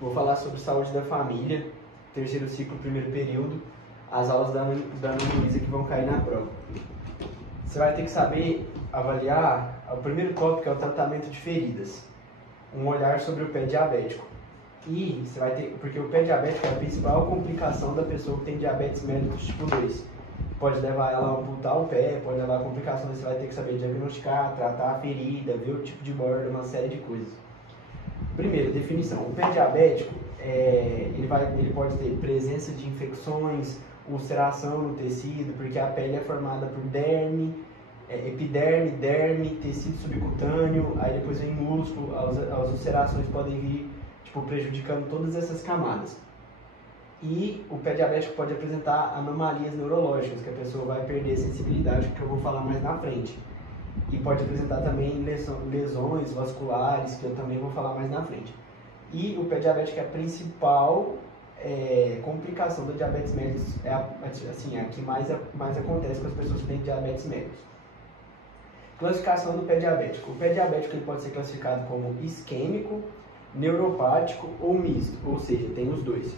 Vou falar sobre saúde da família, terceiro ciclo, primeiro período, as aulas da Ana Luísa que vão cair na prova. Você vai ter que saber avaliar, o primeiro tópico é o tratamento de feridas, um olhar sobre o pé diabético. E você vai ter, porque o pé diabético é a principal complicação da pessoa que tem diabetes mellitus tipo 2. Pode levar ela a amputar o pé, pode levar a complicações, você vai ter que saber diagnosticar, tratar a ferida, ver o tipo de borda, uma série de coisas. Primeiro, definição. O pé diabético, ele pode ter presença de infecções, ulceração no tecido, porque a pele é formada por derme, epiderme, derme, tecido subcutâneo, aí depois vem músculo, as ulcerações podem vir prejudicando todas essas camadas. E o pé diabético pode apresentar anomalias neurológicas, que a pessoa vai perder sensibilidade, que eu vou falar mais na frente. E pode apresentar também lesões vasculares, que eu também vou falar mais na frente. E o pé diabético é a principal complicação da diabetes mellitus, é a que mais acontece com as pessoas que têm diabetes mellitus. Classificação do pé diabético. O pé diabético ele pode ser classificado como isquêmico, neuropático ou misto, ou seja, tem os dois.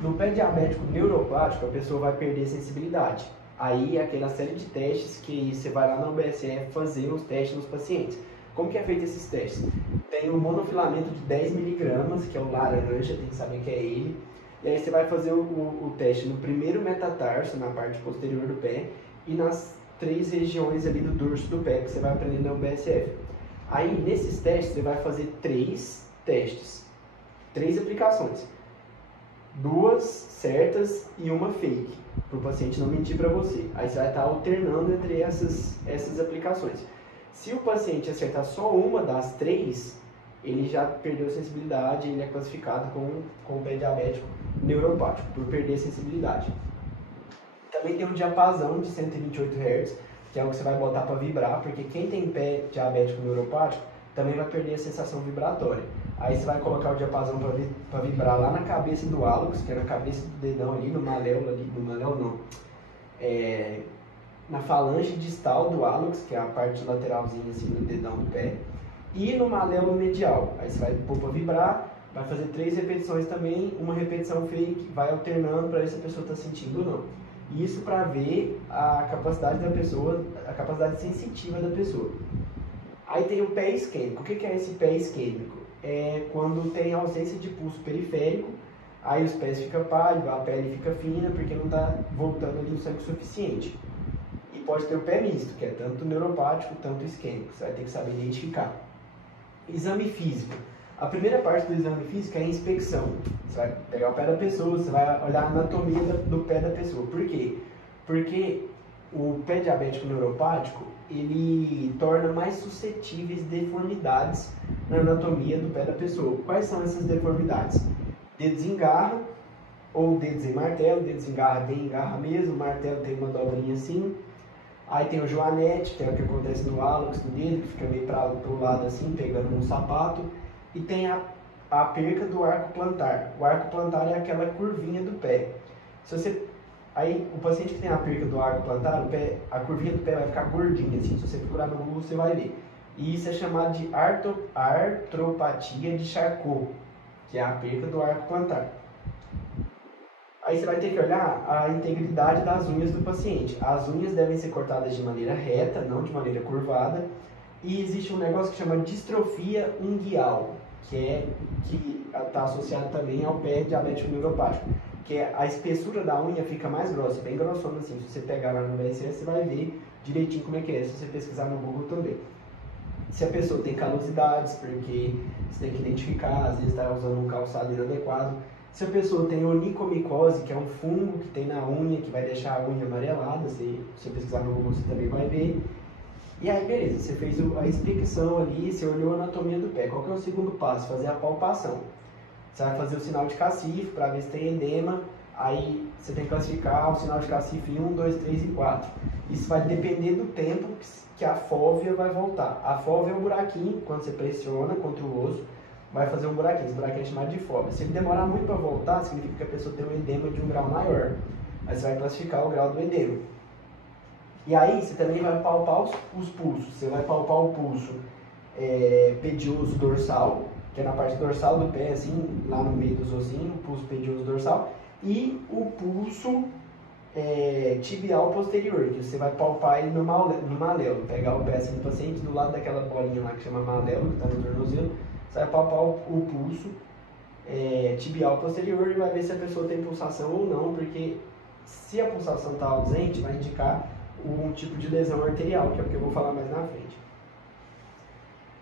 No pé diabético neuropático, a pessoa vai perder sensibilidade. Aí, aquela série de testes que você vai lá na UBSF fazer os testes nos pacientes. Como que é feito esses testes? Tem um monofilamento de 10 mg, que é o laranja, tem que saber que é ele. E aí você vai fazer o teste no primeiro metatarso, na parte posterior do pé, e nas 3 regiões ali do dorso do pé, que você vai aprender na UBSF. Aí, nesses testes, você vai fazer 3 testes, 3 aplicações, 2 certas e uma fake, para o paciente não mentir para você. Aí você vai estar alternando entre essas aplicações. Se o paciente acertar só uma das 3, ele já perdeu sensibilidade, ele é classificado com pé diabético neuropático, por perder sensibilidade. Também tem um diapasão de 128 Hz, que é o que você vai botar para vibrar, porque quem tem pé diabético neuropático também vai perder a sensação vibratória. Aí você vai colocar o diapasão para vibrar lá na cabeça do hálux, que é na cabeça do dedão ali, na falange distal do hálux, que é a parte lateralzinha assim do dedão do pé, e no maléolo medial. Aí você vai pôr para vibrar, vai fazer 3 repetições também, uma repetição fake, vai alternando para ver se a pessoa está sentindo ou não. Isso para ver a capacidade da pessoa, a capacidade sensitiva da pessoa. Aí tem o pé isquêmico. O que é esse pé isquêmico? É quando tem ausência de pulso periférico, aí os pés ficam pálidos, a pele fica fina, porque não está voltando ali o sangue suficiente. E pode ter o pé misto, que é tanto neuropático, tanto isquêmico. Você vai ter que saber identificar. Exame físico. A primeira parte do exame físico é a inspeção. Você vai pegar o pé da pessoa, você vai olhar a anatomia do pé da pessoa. Por quê? Porque o pé diabético neuropático, ele torna mais suscetíveis deformidades na anatomia do pé da pessoa. Quais são essas deformidades? Dedos engarra, ou dedos em martelo, dedos engarra bem, engarra mesmo, martelo tem uma dobrinha assim. Aí tem o joanete, que é o que acontece no hálux do dedo, que fica meio para o lado assim, pegando um sapato. E tem a perca do arco plantar. O arco plantar é aquela curvinha do pé. Aí o paciente que tem a perca do arco plantar, a curvinha do pé vai ficar gordinha, assim, se você procurar no Google você vai ver. E isso é chamado de artropatia de Charcot, que é a perca do arco plantar. Aí você vai ter que olhar a integridade das unhas do paciente. As unhas devem ser cortadas de maneira reta, não de maneira curvada. E existe um negócio que chama distrofia unguial, que está associado também ao pé diabético neuropático, que é a espessura da unha fica mais grossa, bem grossona assim. Se você pegar lá no BSS, você vai ver direitinho como é que é, se você pesquisar no Google também. Se a pessoa tem calosidades, porque você tem que identificar, às vezes está usando um calçado inadequado. Se a pessoa tem onicomicose, que é um fungo que tem na unha, que vai deixar a unha amarelada, se você pesquisar no Google, você também vai ver. E aí, beleza, você fez a inspeção ali, você olhou a anatomia do pé. Qual que é o segundo passo? Fazer a palpação. Você vai fazer o sinal de cacife para ver se tem edema. Aí você tem que classificar o sinal de cacife em 1, 2, 3 e 4. Isso vai depender do tempo que a fóvea vai voltar. A fóvea é um buraquinho, quando você pressiona contra o osso, vai fazer um buraquinho. Esse buraquinho é chamado de fóvea. Se ele demorar muito para voltar, significa que a pessoa tem um edema de um grau maior. Aí você vai classificar o grau do edema. E aí você também vai palpar os pulsos. Você vai palpar o pulso pedioso dorsal, que é na parte dorsal do pé, assim, lá no meio dos ossinhos, o pulso pedioso dorsal, e o pulso tibial posterior, que você vai palpar ele no maléolo, pegar o pé assim do paciente do lado daquela bolinha lá que chama maléolo, que está no tornozelo, você vai palpar o pulso tibial posterior e vai ver se a pessoa tem pulsação ou não, porque se a pulsação está ausente, vai indicar um tipo de lesão arterial, que é o que eu vou falar mais na frente.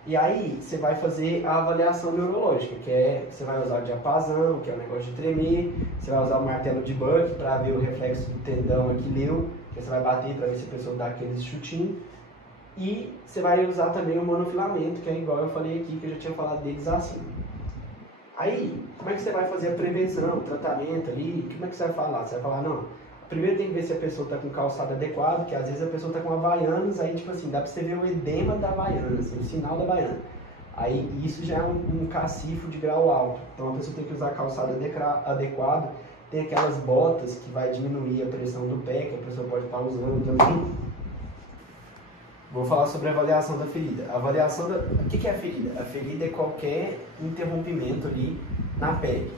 E aí, você vai fazer a avaliação neurológica, que é, você vai usar o diapasão, que é o negócio de tremer, você vai usar o martelo de Buck para ver o reflexo do tendão aquileu, que você vai bater para ver se a pessoa dá aquele chutinho. E você vai usar também o monofilamento, que é igual eu falei aqui, que eu já tinha falado deles acima. Aí, como é que você vai fazer a prevenção, o tratamento ali? Como é que você vai falar? Você vai falar, não, primeiro tem que ver se a pessoa está com calçado adequado, que às vezes a pessoa está com Havaianas, aí tipo assim, dá para você ver o edema da Havaiana, assim, o sinal da Havaiana. Aí isso já é um cacifo de grau alto, então a pessoa tem que usar calçado adequado, tem aquelas botas que vai diminuir a pressão do pé, que a pessoa pode estar usando também. Vou falar sobre a avaliação da ferida. O que é a ferida? A ferida é qualquer interrompimento ali na pele.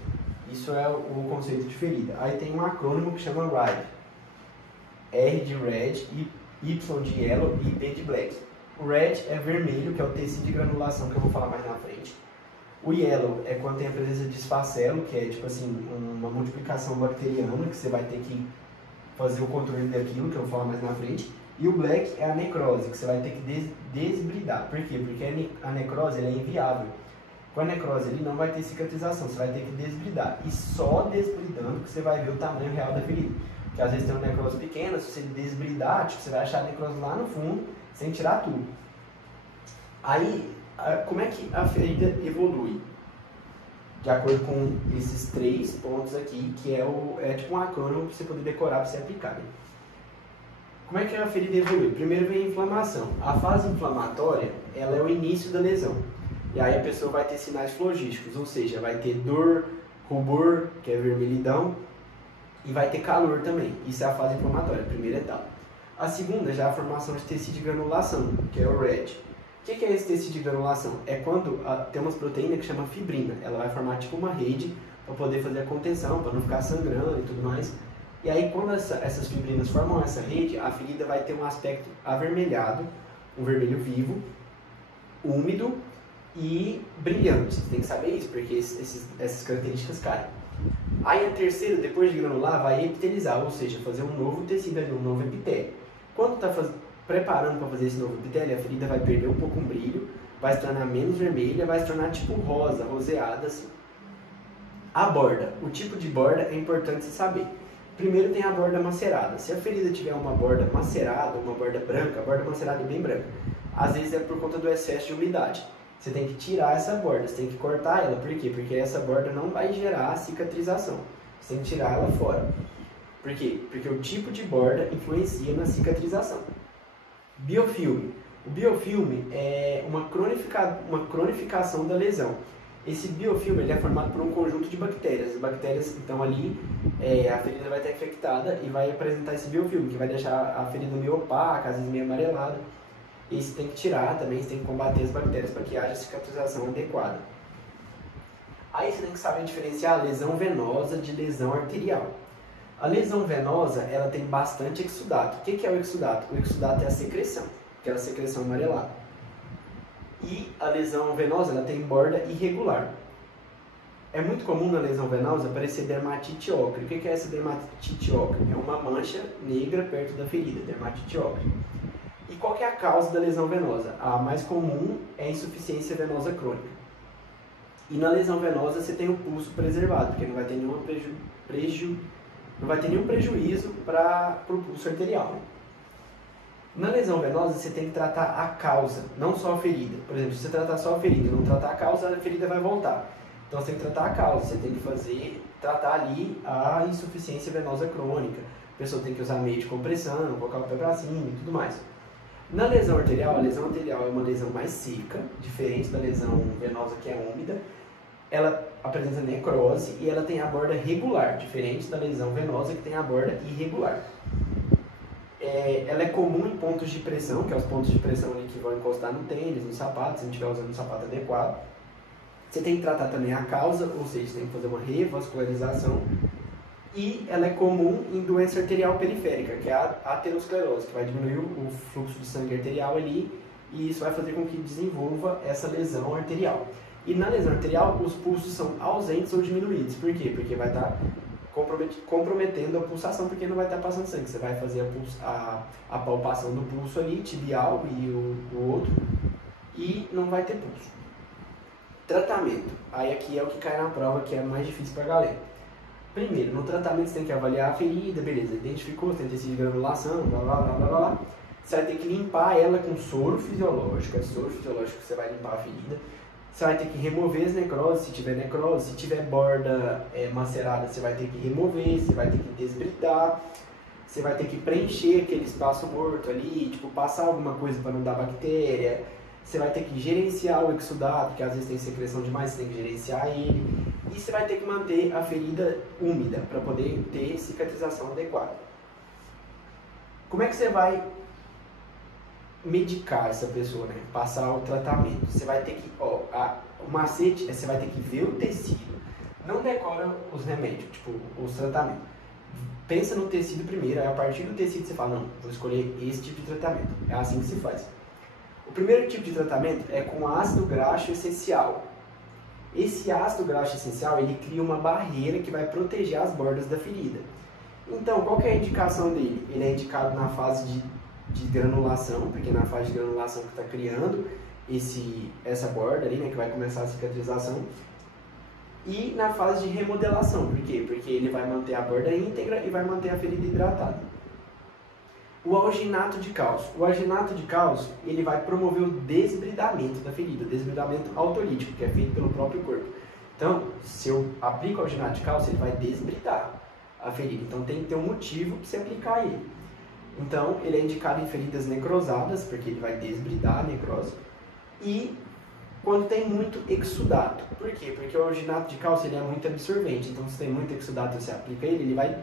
Isso é o conceito de ferida. Aí tem um acrônimo que chama RIDE. R de red, Y de yellow e B de black. O red é vermelho, que é o tecido de granulação que eu vou falar mais na frente. O yellow é quando tem a presença de esfacelo, que é tipo assim, uma multiplicação bacteriana, que você vai ter que fazer o controle daquilo, que eu vou falar mais na frente. E o black é a necrose, que você vai ter que desbridar. Por quê? Porque a necrose ela é inviável. Com a necrose ele não vai ter cicatrização, você vai ter que desbridar. E só desbridando que você vai ver o tamanho real da ferida. Porque às vezes tem uma necrose pequena, se você desbridar, tipo, você vai achar a necrose lá no fundo, sem tirar tudo. Aí, como é que a ferida evolui? De acordo com esses 3 pontos aqui, que é tipo um acrônimo para você poder decorar, para você aplicar. Né? Como é que a ferida evolui? Primeiro vem a inflamação. A fase inflamatória, ela é o início da lesão. E aí a pessoa vai ter sinais flogísticos, ou seja, vai ter dor, rubor, que é vermelhidão, e vai ter calor também. Isso é a fase inflamatória, a primeira etapa. A segunda já é a formação de tecido de granulação, que é o red. O que é esse tecido de granulação? É quando tem umas proteínas que chama fibrina. Ela vai formar tipo uma rede para poder fazer a contenção, para não ficar sangrando e tudo mais. E aí quando essas fibrinas formam essa rede, a ferida vai ter um aspecto avermelhado, um vermelho vivo, úmido e brilhante. Você tem que saber isso, porque essas características caem. Aí a terceira, depois de granular, vai epitelizar, ou seja, fazer um novo tecido, um novo epitélio. Quando está preparando para fazer esse novo epitélio, a ferida vai perder um pouco o brilho, vai se tornar menos vermelha, vai se tornar tipo rosa, roseada assim. A borda. O tipo de borda é importante você saber. Primeiro tem a borda macerada. Se a ferida tiver uma borda macerada, uma borda branca, a borda macerada é bem branca. Às vezes é por conta do excesso de umidade. Você tem que tirar essa borda, você tem que cortar ela. Por quê? Porque essa borda não vai gerar cicatrização. Você tem que tirar ela fora. Por quê? Porque o tipo de borda influencia na cicatrização. Biofilme. O biofilme é uma cronificação da lesão. Esse biofilme ele é formado por um conjunto de bactérias. As bactérias, então, ali, a ferida vai estar infectada e vai apresentar esse biofilme, que vai deixar a ferida meio opaca, às vezes meio amarelada. E você tem que tirar também, você tem que combater as bactérias para que haja cicatrização adequada. Aí você tem que saber diferenciar a lesão venosa de lesão arterial. A lesão venosa, ela tem bastante exudato. O que é o exudato? O exudato é a secreção, aquela secreção amarelada. E a lesão venosa, ela tem borda irregular. É muito comum na lesão venosa aparecer dermatite ocre. O que é essa dermatite ocre? É uma mancha negra perto da ferida, dermatite ocre. E qual que é a causa da lesão venosa? A mais comum é a insuficiência venosa crônica. E na lesão venosa você tem o pulso preservado, porque não vai ter nenhum prejuízo para o pulso arterial. Né? Na lesão venosa você tem que tratar a causa, não só a ferida. Por exemplo, se você tratar só a ferida e não tratar a causa, a ferida vai voltar. Então você tem que tratar a causa, você tem que tratar ali a insuficiência venosa crônica. A pessoa tem que usar meio de compressão, colocar o pé para cima e tudo mais. Na lesão arterial, a lesão arterial é uma lesão mais seca, diferente da lesão venosa que é úmida. Ela apresenta necrose e ela tem a borda regular, diferente da lesão venosa que tem a borda irregular. Ela é comum em pontos de pressão, que é os pontos de pressão ali que vão encostar no tênis, no sapato, se não estiver usando um sapato adequado. Você tem que tratar também a causa, ou seja, você tem que fazer uma revascularização. E ela é comum em doença arterial periférica, que é a aterosclerose, que vai diminuir o fluxo de sangue arterial ali, e isso vai fazer com que desenvolva essa lesão arterial. E na lesão arterial, os pulsos são ausentes ou diminuídos. Por quê? Porque vai estar comprometendo a pulsação, porque não vai estar passando sangue. Você vai fazer a palpação do pulso ali, tibial e o outro, e não vai ter pulso. Tratamento. Aí aqui é o que cai na prova, que é mais difícil para a galera. Primeiro, no tratamento você tem que avaliar a ferida, beleza, identificou, tem tecido de granulação, blá blá blá blá blá. Você vai ter que limpar ela com soro fisiológico, é soro fisiológico que você vai limpar a ferida. Você vai ter que remover as necroses, se tiver necrose, se tiver borda macerada, você vai ter que remover, você vai ter que desbridar, você vai ter que preencher aquele espaço morto ali, tipo, passar alguma coisa para não dar bactéria, você vai ter que gerenciar o exudato, porque às vezes tem secreção demais, você tem que gerenciar ele, e você vai ter que manter a ferida úmida para poder ter cicatrização adequada. Como é que você vai medicar essa pessoa, né? Passar o tratamento? Você vai ter que, o macete é você vai ter que ver o tecido, não decora os remédios, tipo, os tratamentos. Pensa no tecido primeiro, aí a partir do tecido você fala, não, vou escolher esse tipo de tratamento. É assim que se faz. O primeiro tipo de tratamento é com ácido graxo essencial. Esse ácido graxo essencial, ele cria uma barreira que vai proteger as bordas da ferida. Então, qual que é a indicação dele? Ele é indicado na fase de granulação, porque é na fase de granulação que está criando essa borda ali, né, que vai começar a cicatrização. E na fase de remodelação, por quê? Porque ele vai manter a borda íntegra e vai manter a ferida hidratada. O alginato de cálcio. O alginato de cálcio, ele vai promover o desbridamento da ferida, o desbridamento autolítico, que é feito pelo próprio corpo. Então, se eu aplico o alginato de cálcio, ele vai desbridar a ferida. Então, tem que ter um motivo para você aplicar ele. Então, ele é indicado em feridas necrosadas, porque ele vai desbridar a necrose. E quando tem muito exudato. Por quê? Porque o alginato de cálcio ele é muito absorvente. Então, se tem muito exudato e você aplica ele, ele vai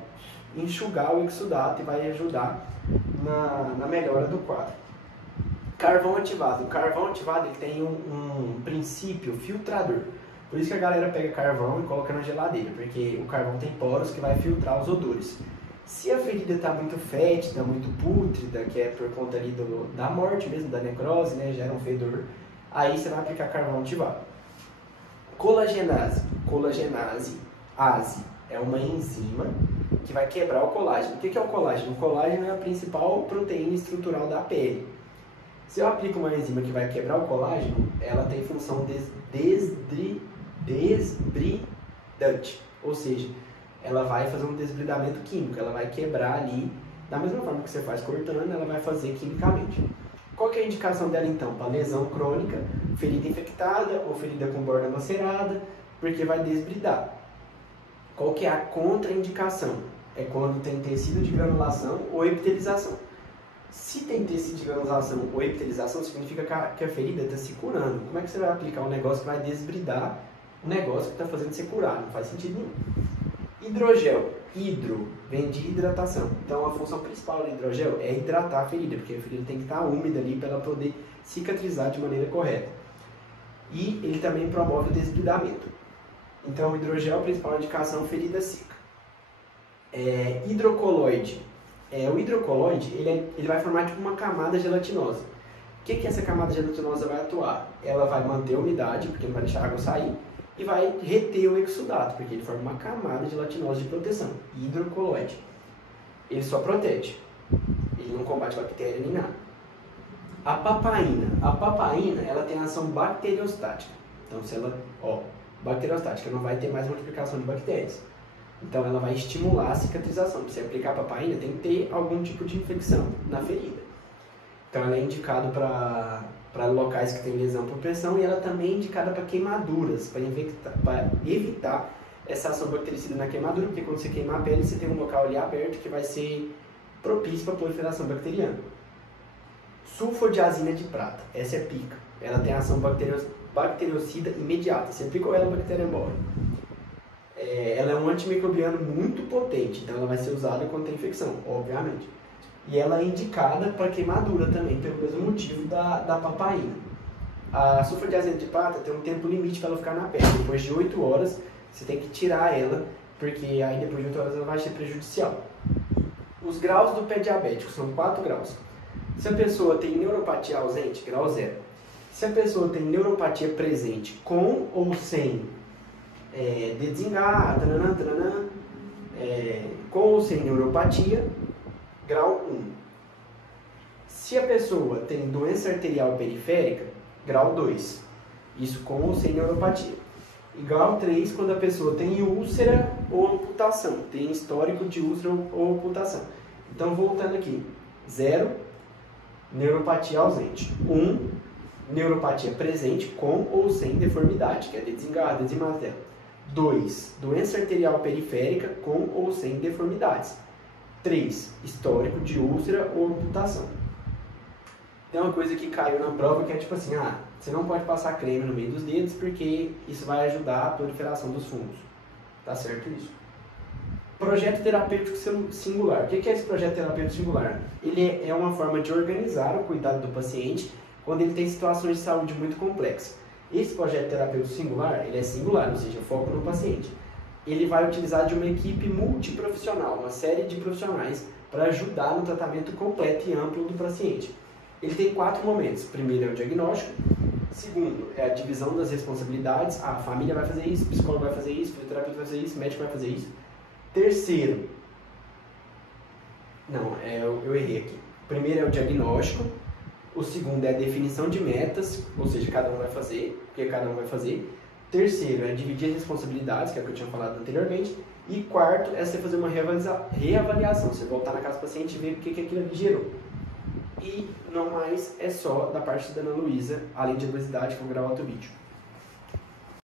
enxugar o exudato e vai ajudar na melhora do quadro. Carvão ativado. O carvão ativado ele tem um princípio filtrador. Por isso que a galera pega carvão e coloca na geladeira, porque o carvão tem poros que vai filtrar os odores. Se a ferida está muito fétida, muito pútrida, que é por conta ali da morte mesmo, da necrose, né, gera um fedor, aí você vai aplicar carvão ativado. Colagenase. Colagenase é uma enzima que vai quebrar o colágeno. O que é o colágeno? O colágeno é a principal proteína estrutural da pele. Se eu aplico uma enzima que vai quebrar o colágeno, ela tem função desbridante, ou seja, ela vai fazer um desbridamento químico, ela vai quebrar ali, da mesma forma que você faz cortando, ela vai fazer quimicamente. Qual que é a indicação dela então? Para lesão crônica, ferida infectada ou ferida com borda macerada, porque vai desbridar. Qual que é a contraindicação? É quando tem tecido de granulação ou epitelização. Se tem tecido de granulação ou epitelização, significa que a ferida está se curando. Como é que você vai aplicar um negócio que vai desbridar o negócio que está fazendo você curar? Não faz sentido nenhum. Hidrogel. Hidro vem de hidratação. Então a função principal do hidrogel é hidratar a ferida, porque a ferida tem que estar úmida ali para ela poder cicatrizar de maneira correta. E ele também promove o desbridamento. Então o hidrogel, a principal indicação, ferida seca. Hidrocoloide. O hidrocoloide ele vai formar tipo uma camada gelatinosa. O que essa camada gelatinosa vai atuar? Ela vai manter a umidade, porque não vai deixar a água sair, e vai reter o exudato, porque ele forma uma camada gelatinosa de proteção. Hidrocoloide. Ele só protege. Ele não combate bactéria nem nada. A papaina. A papaina, ela tem ação bacteriostática. Então, se ela, bacteriostática, não vai ter mais multiplicação de bactérias. Então, ela vai estimular a cicatrização. Para você aplicar a papaina, tem que ter algum tipo de infecção na ferida. Então, ela é indicada para locais que tem lesão por pressão, e ela também é indicada para queimaduras, para evitar essa ação bactericida na queimadura, porque quando você queimar a pele, você tem um local ali aberto que vai ser propício para a proliferação bacteriana. Sulfodiazina de prata, essa é pica. Ela tem ação bactericida imediata, você aplicou ela, a bactéria morre. Ela é um antimicrobiano muito potente, então ela vai ser usada quando tem infecção, obviamente. E ela é indicada para queimadura também, pelo mesmo motivo da papaina. A sulfodiazina de prata tem um tempo limite para ela ficar na pele. Depois de 8 horas, você tem que tirar ela, porque aí depois de 8 horas ela vai ser prejudicial. Os graus do pé diabético são 4 graus. Se a pessoa tem neuropatia ausente, grau 0. Se a pessoa tem neuropatia presente com ou sem desengar, com ou sem neuropatia, grau 1. Se a pessoa tem doença arterial periférica, grau 2. Isso com ou sem neuropatia. E grau 3, quando a pessoa tem úlcera ou amputação. Tem histórico de úlcera ou amputação. Então, voltando aqui. 0, neuropatia ausente. 1, neuropatia presente com ou sem deformidade, que é desengar, desmazela. 2, doença arterial periférica com ou sem deformidades. 3, histórico de úlcera ou amputação. Tem uma coisa que caiu na prova que é tipo assim, você não pode passar creme no meio dos dedos porque isso vai ajudar a proliferação dos fungos. Tá certo isso? Projeto terapêutico singular. O que é esse projeto terapêutico singular? Ele é uma forma de organizar o cuidado do paciente quando ele tem situações de saúde muito complexas. Esse projeto terapêutico singular, ele é singular, ou seja, foco no paciente. Ele vai utilizar de uma equipe multiprofissional, uma série de profissionais, para ajudar no tratamento completo e amplo do paciente. Ele tem 4 momentos. Primeiro é o diagnóstico. Segundo é a divisão das responsabilidades. A família vai fazer isso, o psicólogo vai fazer isso, o fisioterapeuta vai fazer isso, o médico vai fazer isso. Terceiro, eu errei aqui. Primeiro é o diagnóstico. O segundo é a definição de metas, ou seja, cada um vai fazer, porque cada um vai fazer. Terceiro é dividir as responsabilidades, que é o que eu tinha falado anteriormente. E quarto é você fazer uma reavaliação, você voltar na casa do paciente e ver o que aquilo ali gerou. E não mais é só da parte da Ana Luísa, além de obesidade, que eu vou gravar outro vídeo.